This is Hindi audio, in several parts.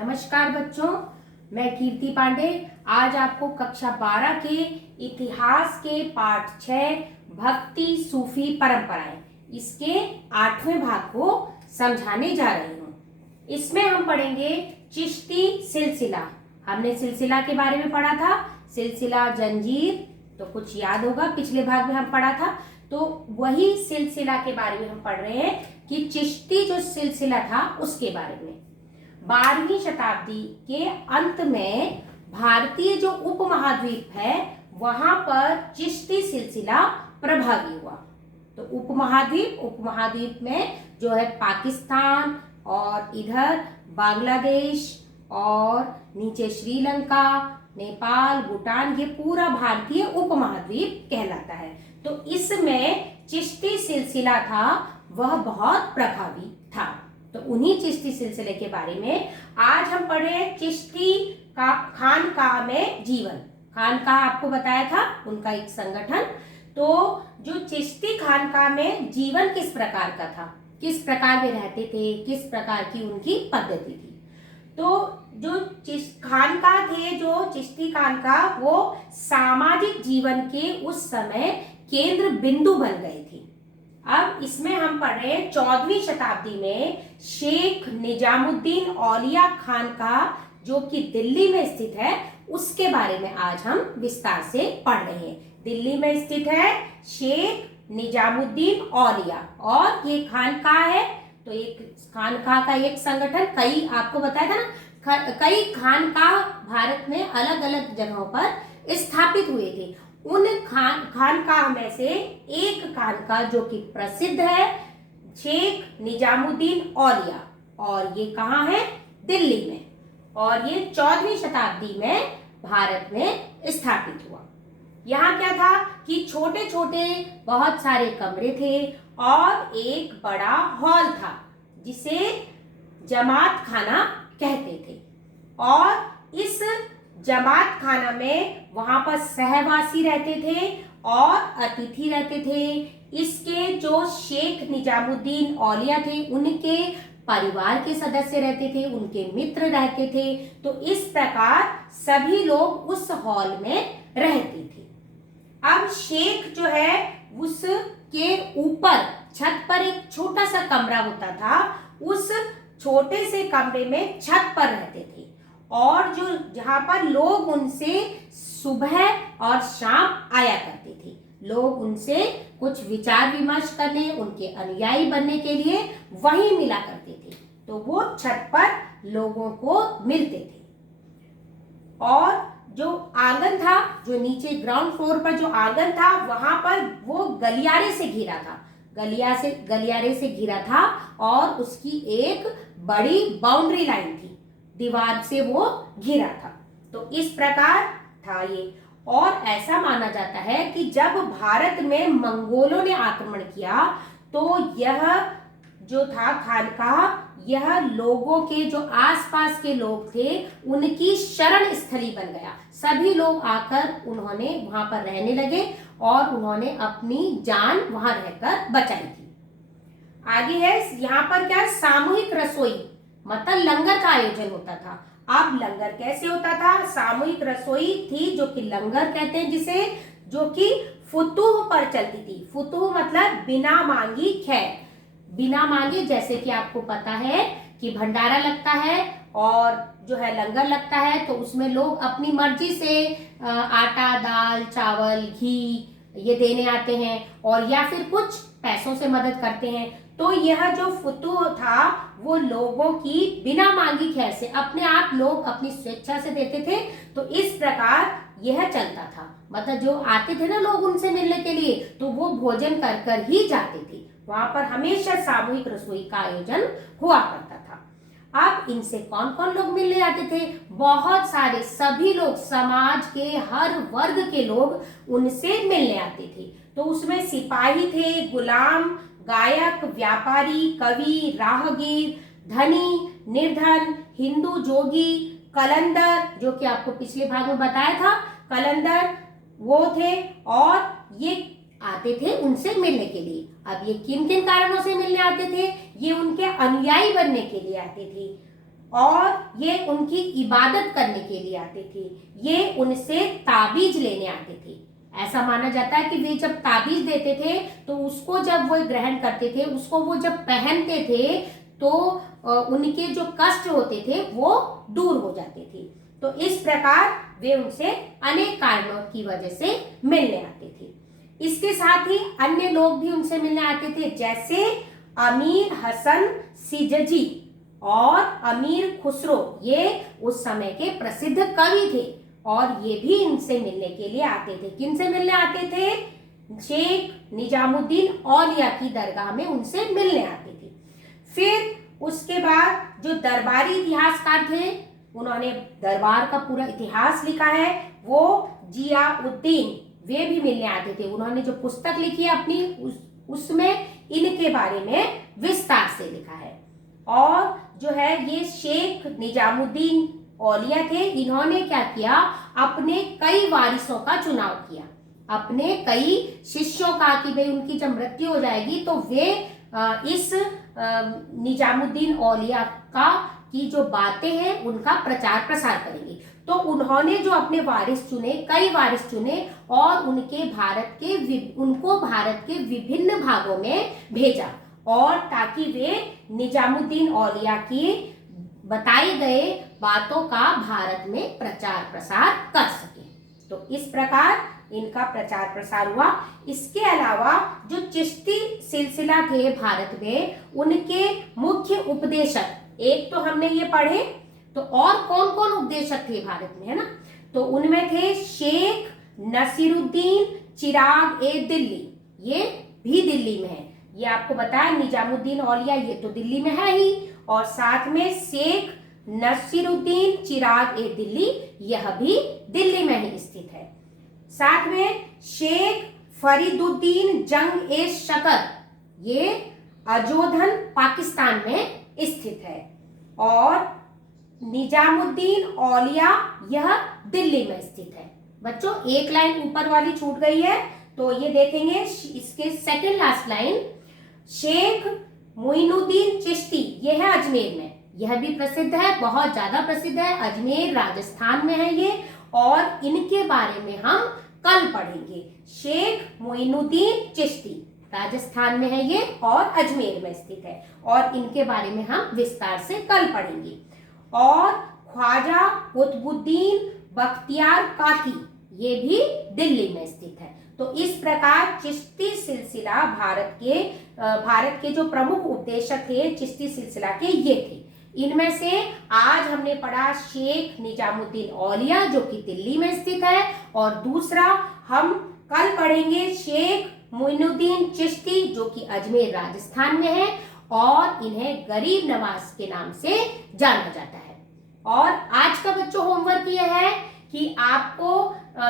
नमस्कार बच्चों, मैं कीर्ति पांडे आज आपको कक्षा 12 के इतिहास के पाठ 6 भक्ति सूफी परंपराएं इसके 8वें भाग को समझाने जा रही हूँ। इसमें हम पढ़ेंगे चिश्ती सिलसिला। हमने सिलसिला के बारे में पढ़ा था, सिलसिला जंजीर, तो कुछ याद होगा पिछले भाग में हम पढ़ा था। तो वही सिलसिला के बारे में हम पढ़ रहे हैं कि चिश्ती जो सिलसिला था उसके बारे में। 12वीं शताब्दी के अंत में भारतीय जो उपमहाद्वीप है वहां पर चिश्ती सिलसिला प्रभावी हुआ। तो उपमहाद्वीप में जो है पाकिस्तान और इधर बांग्लादेश और नीचे श्रीलंका, नेपाल, भूटान, ये पूरा भारतीय उपमहाद्वीप कहलाता है। तो इसमें चिश्ती सिलसिला था वह बहुत प्रभावी था। तो उन्हीं चिश्ती सिलसिले के बारे में आज हम पढ़ रहे हैं। चिश्ती का खानकाह में जीवन, खानकाह आपको बताया था उनका एक संगठन। तो जो चिश्ती खानकाह में जीवन किस प्रकार का था, किस प्रकार वे रहते थे, किस प्रकार की उनकी पद्धति थी। तो जो खानकाह थे, जो चिश्ती खानकाह, वो सामाजिक जीवन के उस समय केंद्र बिंदु बन गए थे। अब इसमें हम पढ़ रहे हैं 14वीं शताब्दी में शेख निजामुद्दीन औलिया खानकाह जो कि दिल्ली में स्थित है उसके बारे में आज हम विस्तार से पढ़ रहे हैं। दिल्ली में स्थित है शेख निजामुद्दीन औलिया और ये खानकाह है। तो एक खानकाह का एक संगठन, कई आपको बताया था ना, कई खानकाह भारत में अलग अलग जगहों पर स्थापित हुए थे। उन खानकाह में से एक खानकाह जो कि प्रसिद्ध है शेख निजामुद्दीन औलिया, और ये कहाँ है? दिल्ली में। और ये 14वीं शताब्दी में भारत में स्थापित हुआ। यहाँ क्या था कि छोटे छोटे बहुत सारे कमरे थे और एक बड़ा हॉल था जिसे जमात खाना कहते थे। और इस जमात खाना में वहां पर सहवासी रहते थे और अतिथि रहते थे। इसके जो शेख निजामुद्दीन औलिया थे उनके परिवार के सदस्य रहते थे, उनके मित्र रहते थे। तो इस प्रकार सभी लोग उस हॉल में रहते थे। अब शेख जो है उसके ऊपर छत पर एक छोटा सा कमरा होता था, उस छोटे से कमरे में छत पर रहते थे और जो जहां पर लोग उनसे सुबह और शाम आया करते थे। लोग उनसे कुछ विचार विमर्श करने, उनके अनुयायी बनने के लिए वहीं मिला करते थे। तो वो छत पर लोगों को मिलते थे। और जो आंगन था, जो नीचे ग्राउंड फ्लोर पर जो आंगन था, वहां पर वो गलियारे से घिरा था, गलियारे से घिरा था और उसकी एक बड़ी बाउंड्री लाइन थी, दीवार से वो घिरा था। तो इस प्रकार था ये। और ऐसा माना जाता है कि जब भारत में मंगोलों ने आक्रमण किया तो यह जो था खानकाह, यह लोगों के जो आसपास के लोग थे उनकी शरण स्थली बन गया। सभी लोग आकर उन्होंने वहां पर रहने लगे और उन्होंने अपनी जान वहां रहकर बचाई थी। आगे है यहाँ पर क्या, सामूहिक रसोई, मतलब लंगर का आयोजन होता था। अब लंगर कैसे होता था? सामूहिक रसोई थी जो कि लंगर कहते हैं जिसे, जो कि फुतूह पर चलती थी। फुतूह मतलब बिना मांगी खैर। बिना मांगे, जैसे कि आपको पता है कि भंडारा लगता है और जो है लंगर लगता है, तो उसमें लोग अपनी मर्जी से आटा, दाल, चावल, घी ये देने आते हैं और या फिर कुछ पैसों से मदद करते हैं। तो यह जो फुतूह था वो लोगों की बिना मांगी खैर से, अपने आप लोग अपनी स्वेच्छा से देते थे। तो इस प्रकार यह चलता था। मतलब जो आते थे ना लोग उनसे मिलने के लिए, तो वो भोजन कर कर ही जाते थे। वहां पर हमेशा सामूहिक रसोई का आयोजन हुआ करता था। अब इनसे कौन कौन लोग मिलने आते थे? बहुत सारे, सभी लोग, समाज के हर वर्ग के लोग उनसे मिलने आते थे। तो उसमें सिपाही थे, गुलाम, गायक, व्यापारी, कवि, राहगीर, धनी, निर्धन, हिंदू, जोगी, कलंदर, जो कि आपको पिछले भाग में बताया था, कलंदर वो थे। और ये आते थे उनसे मिलने के लिए। अब ये किन किन कारणों से मिलने आते थे? ये उनके अनुयायी बनने के लिए आते थे। और ये उनकी इबादत करने के लिए आते थे। ये उनसे ताबीज लेने आते थे। ऐसा माना जाता है कि वे जब ताबीज देते थे तो उसको जब वो ग्रहण करते थे, उसको वो जब पहनते थे तो उनके जो कष्ट होते थे वो दूर हो जाते थे। तो इस प्रकार वे उनसे अनेक कारणों की वजह से मिलने आते थे। इसके साथ ही अन्य लोग भी उनसे मिलने आते थे, जैसे अमीर हसन सिजजी और अमीर खुसरो। ये उस समय के प्रसिद्ध कवि थे और ये भी इनसे मिलने के लिए आते थे। किनसे मिलने आते थे? शेख निजामुद्दीन औलिया की दरगाह में उनसे मिलने आते थे। फिर उसके बाद जो दरबारी इतिहासकार थे, उन्होंने दरबार का पूरा इतिहास लिखा है, वो जियाउद्दीन, वे भी मिलने आते थे। उन्होंने जो पुस्तक लिखी है अपनी, उसमें इनके बारे में विस्तार से लिखा है। और जो है ये शेख निजामुद्दीन औलिया थे, इन्होंने क्या किया, अपने कई वारिसों का चुनाव किया, अपने कई शिष्यों का, कि भाई उनकी जब मृत्यु हो जाएगी तो वे इस निजामुद्दीन औलिया का की जो बातें हैं उनका प्रचार प्रसार करेंगे। तो उन्होंने जो अपने वारिस चुने, कई वारिस चुने और उनको भारत के विभिन्न भागों में भेजा, और ताकि वे निजामुद्दीन औलिया की बताई गए बातों का भारत में प्रचार प्रसार कर सके। तो इस प्रकार इनका प्रचार प्रसार हुआ। इसके अलावा जो चिश्ती सिलसिला थे भारत में, उनके मुख्य उपदेशक, एक तो हमने ये पढ़े, तो और कौन कौन उपदेशक थे भारत में, है ना? तो उनमें थे शेख नसीरुद्दीन चिराग ए दिल्ली, ये भी दिल्ली में है। ये आपको बताया निजामुद्दीन औलिया, ये तो दिल्ली में है ही, और साथ में शेख नसीरुद्दीन चिराग ए दिल्ली, यह भी दिल्ली में ही स्थित है। साथ में शेख फरीदुद्दीन जंग ए शकर, ये अजोधन पाकिस्तान में स्थित है। और निजामुद्दीन औलिया, यह दिल्ली में स्थित है। बच्चों एक लाइन ऊपर वाली छूट गई है, तो ये देखेंगे इसके second last line, Sheikh Moinuddin Chishti, यह है अजमेर में, यह भी प्रसिद्ध है, बहुत ज्यादा प्रसिद्ध है, अजमेर राजस्थान में है ये, और इनके बारे में हम कल पढ़ेंगे। शेख मोइनुद्दीन चिश्ती राजस्थान में है ये और अजमेर में स्थित है, और इनके बारे में हम विस्तार से कल पढ़ेंगे। और ख्वाजा कुतुबुद्दीन बख्तियार काकी, ये भी दिल्ली में स्थित है। तो इस प्रकार चिश्ती सिलसिला भारत के जो प्रमुख उपदेशक थे चिश्ती सिलसिला के, ये थे। इनमें से आज हमने पढ़ा शेख निजामुद्दीन औलिया, जो कि दिल्ली में स्थित है, और दूसरा हम कल पढ़ेंगे शेख मोइनुद्दीन चिश्ती, जो कि अजमेर राजस्थान में है, और इन्हें गरीब नवाज के नाम से जाना जाता है। और आज का बच्चों होमवर्क यह है कि आपको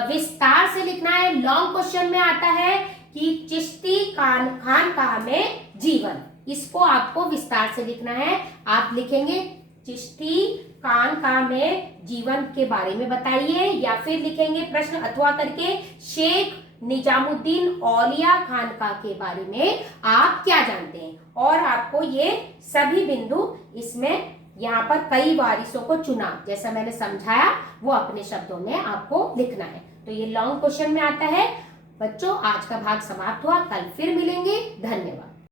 विस्तार से लिखना है। लॉन्ग क्वेश्चन में आता है कि चिश्ती खानकाह में जीवन, इसको आपको विस्तार से लिखना है। आप लिखेंगे चिश्ती खानकाह में जीवन के बारे में बताइए, या फिर लिखेंगे प्रश्न अथवा करके शेख निजामुद्दीन औलिया खानकाह के बारे में आप क्या जानते हैं, और आपको ये सभी बिंदु इसमें यहाँ पर कई वारिसों को चुना, जैसा मैंने समझाया, वो अपने शब्दों में आपको लिखना है। तो ये लॉन्ग क्वेश्चन में आता है। बच्चों आज का भाग समाप्त हुआ, कल फिर मिलेंगे। धन्यवाद।